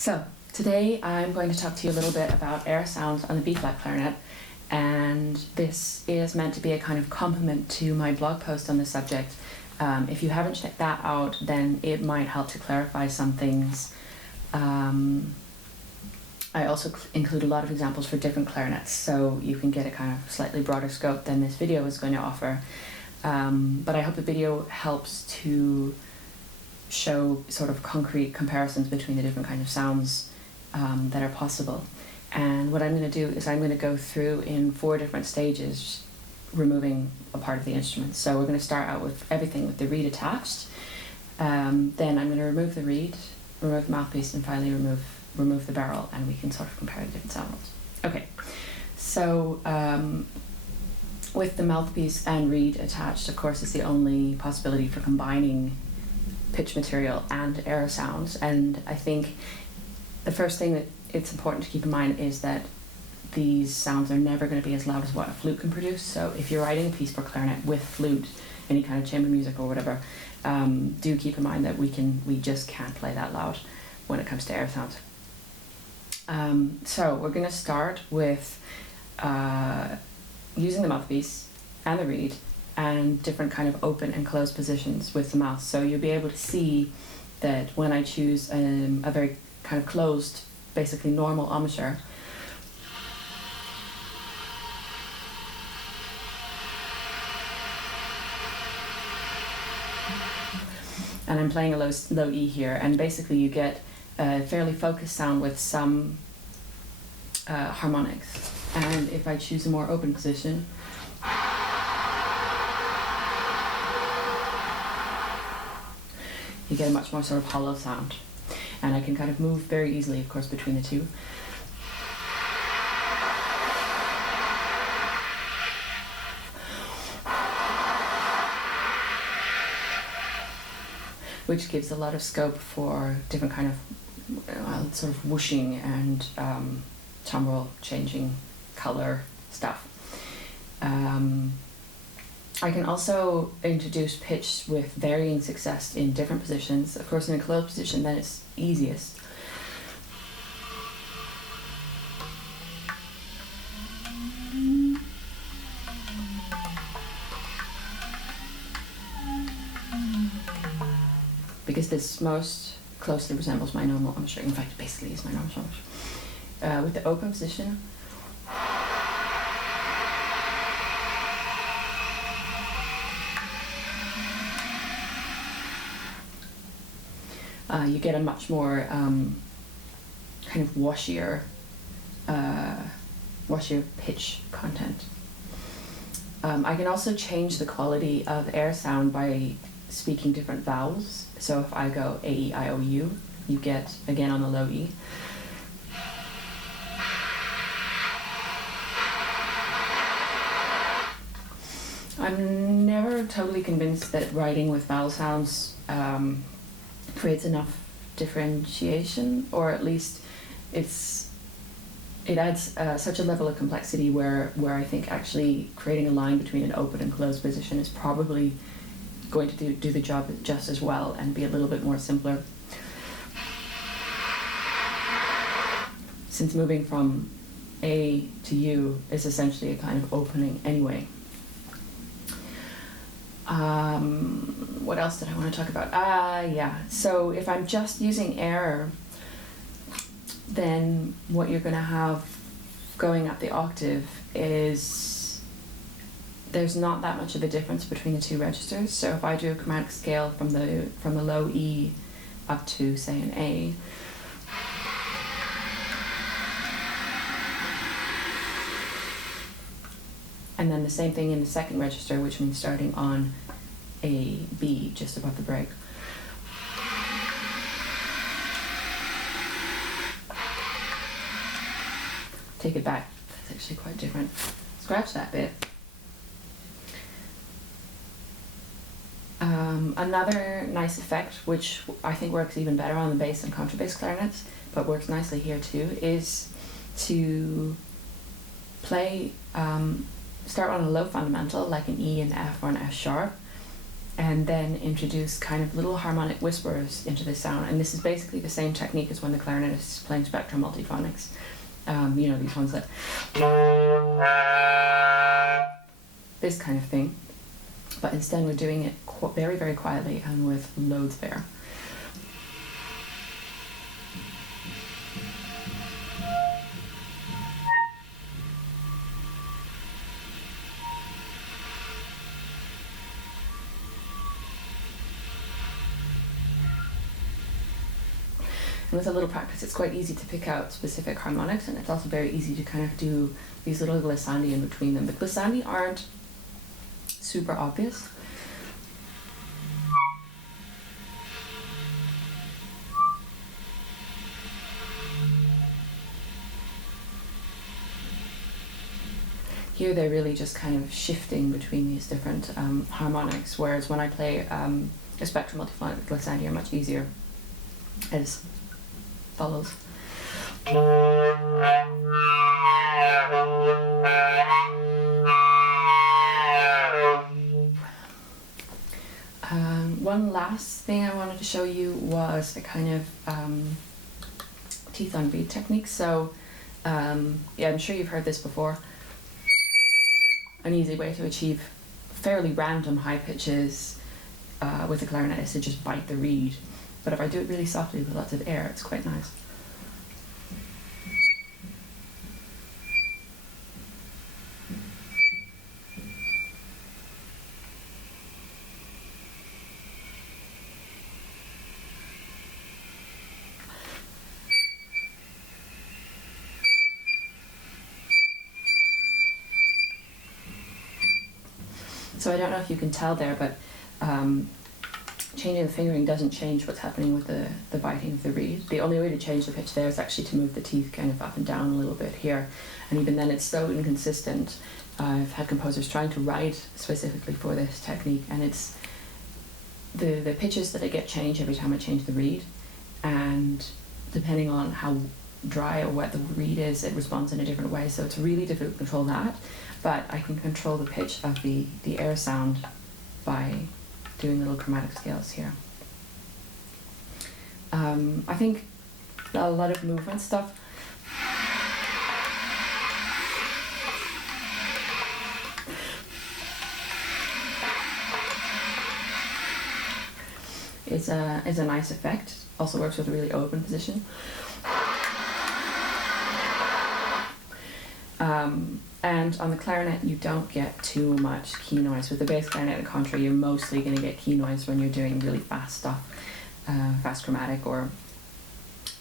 So today I'm going to talk to you a little bit about air sounds on the B-flat clarinet, and this is meant to be a kind of complement to my blog post on the subject. If you haven't checked that out, then it might help to clarify some things. I also include a lot of examples for different clarinets, so you can get a kind of slightly broader scope than this video is going to offer. But I hope the video helps to show sort of concrete comparisons between the different kinds of sounds that are possible. And what I'm going to do is I'm going to go through in 4 different stages, removing a part of the instrument. So we're going to start out with everything with the reed attached. Then I'm going to remove the reed, remove the mouthpiece, and finally remove the barrel, and we can sort of compare the different sounds. Okay, so with the mouthpiece and reed attached, of course, it's the only possibility for combining pitch material and air sounds. And I think the first thing that it's important to keep in mind is that these sounds are never going to be as loud as what a flute can produce. So if you're writing a piece for clarinet with flute, any kind of chamber music or whatever, do keep in mind that we just can't play that loud when it comes to air sounds. So we're going to start with using the mouthpiece and the reed and different kind of open and closed positions with the mouth. So you'll be able to see that when I choose a very kind of closed, basically normal embouchure, and I'm playing a low E here, and basically you get a fairly focused sound with some harmonics. And if I choose a more open position, you get a much more sort of hollow sound. And I can kind of move very easily, of course, between the two. Which gives a lot of scope for different kind of sort of whooshing and timbre changing color stuff. I can also introduce pitch with varying success in different positions. Of course, in a closed position, then it's easiest. Because this most closely resembles my normal embouchure. In fact, basically is my normal embouchure. With the open position, you get a much more kind of washier pitch content. I can also change the quality of air sound by speaking different vowels. So if I go A, E, I, O, U, you get, again on the low E, I'm never totally convinced that writing with vowel sounds creates enough differentiation, or at least it adds such a level of complexity where I think actually creating a line between an open and closed position is probably going to do the job just as well and be a little bit more simpler. Since moving from A to U is essentially a kind of opening anyway. What else did I want to talk about? Yeah, so if I'm just using air, then what you're going to have going up the octave is there's not that much of a difference between the 2 registers. So if I do a chromatic scale from the low E up to, say, an A, and then the same thing in the second register, which means starting on A, B, just above the break. Take it back. That's actually quite different. Scratch that bit. Another nice effect, which I think works even better on the bass and contrabass clarinets, but works nicely here too, is to play, start on a low fundamental, like an E, an F, or an F sharp, and then introduce kind of little harmonic whispers into the sound. And this is basically the same technique as when the clarinetist is playing spectrum multiphonics. You know, these ones that... this kind of thing. But instead we're doing it very, very quietly and with loads of air. And with a little practice, it's quite easy to pick out specific harmonics, and it's also very easy to kind of do these little glissandi in between them. The glissandi aren't super obvious. Here they're really just kind of shifting between these different harmonics, whereas when I play a spectrum multiphonic, glissandi are much easier, as follows. One last thing I wanted to show you was a kind of teeth on reed technique. So yeah, I'm sure you've heard this before. An easy way to achieve fairly random high pitches with the clarinet is to just bite the reed. But if I do it really softly with lots of air, it's quite nice. So I don't know if you can tell there, but changing the fingering doesn't change what's happening with the biting of the reed. The only way to change the pitch there is actually to move the teeth kind of up and down a little bit here. And even then it's so inconsistent. I've had composers trying to write specifically for this technique, and it's the pitches that I get change every time I change the reed. And depending on how dry or wet the reed is, it responds in a different way. So it's really difficult to control that. But I can control the pitch of the air sound by doing little chromatic scales here. I think a lot of movement stuff is a nice effect. Also works with a really open position. And on the clarinet, you don't get too much key noise. With the bass clarinet and contra, you're mostly going to get key noise when you're doing really fast stuff, fast chromatic or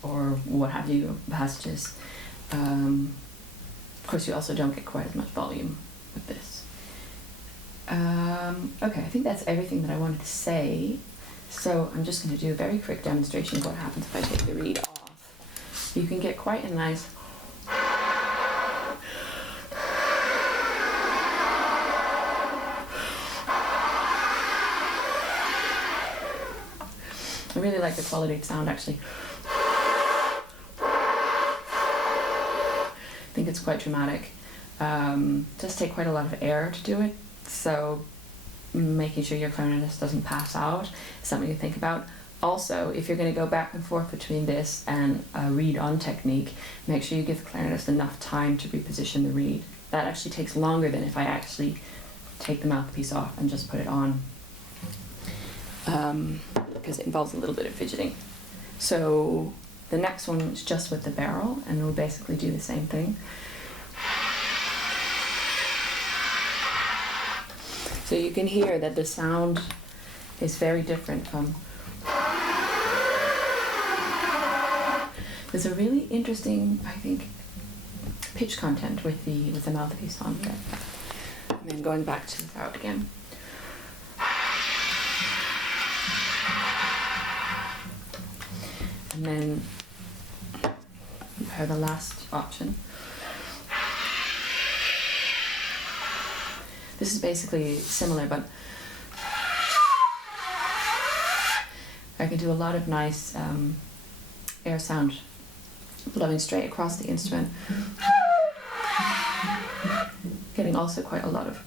what have you, passages. Of course, you also don't get quite as much volume with this. Okay, I think that's everything that I wanted to say. So I'm just going to do a very quick demonstration of what happens if I take the reed off. You can get quite a nice I really like the quality of sound, actually. I think it's quite dramatic. Does take quite a lot of air to do it, so making sure your clarinetist doesn't pass out is something to think about. Also, if you're going to go back and forth between this and a reed-on technique, make sure you give the clarinetist enough time to reposition the reed. That actually takes longer than if I actually take the mouthpiece off and just put it on. Because it involves a little bit of fidgeting. So the next one is just with the barrel, and we'll basically do the same thing. So you can hear that the sound is very different from... There's a really interesting, I think, pitch content with the mouthpiece on there. And then going back to without again. And then you have the last option. This is basically similar, but I can do a lot of nice air sound blowing straight across the instrument. Getting also quite a lot of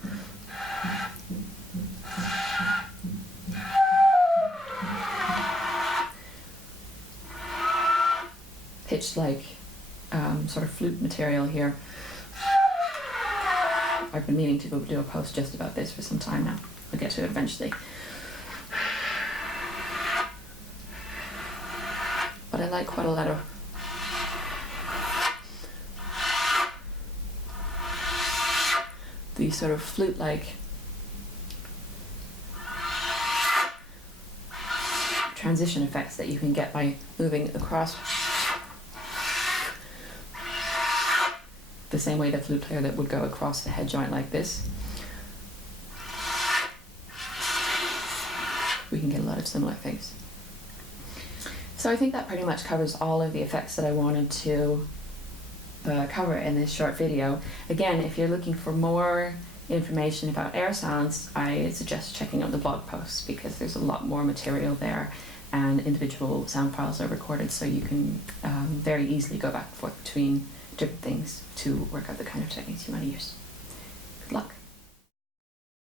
pitched like sort of flute material here. I've been meaning to go do a post just about this for some time now. I'll get to it eventually. But I like quite a lot of these sort of flute-like transition effects that you can get by moving across the same way the flute player that would go across the head joint like this. We can get a lot of similar things. So I think that pretty much covers all of the effects that I wanted to cover in this short video. Again, if you're looking for more information about air sounds, I suggest checking out the blog posts because there's a lot more material there and individual sound files are recorded, so you can very easily go back and forth between different things to work out the kind of techniques you want to use.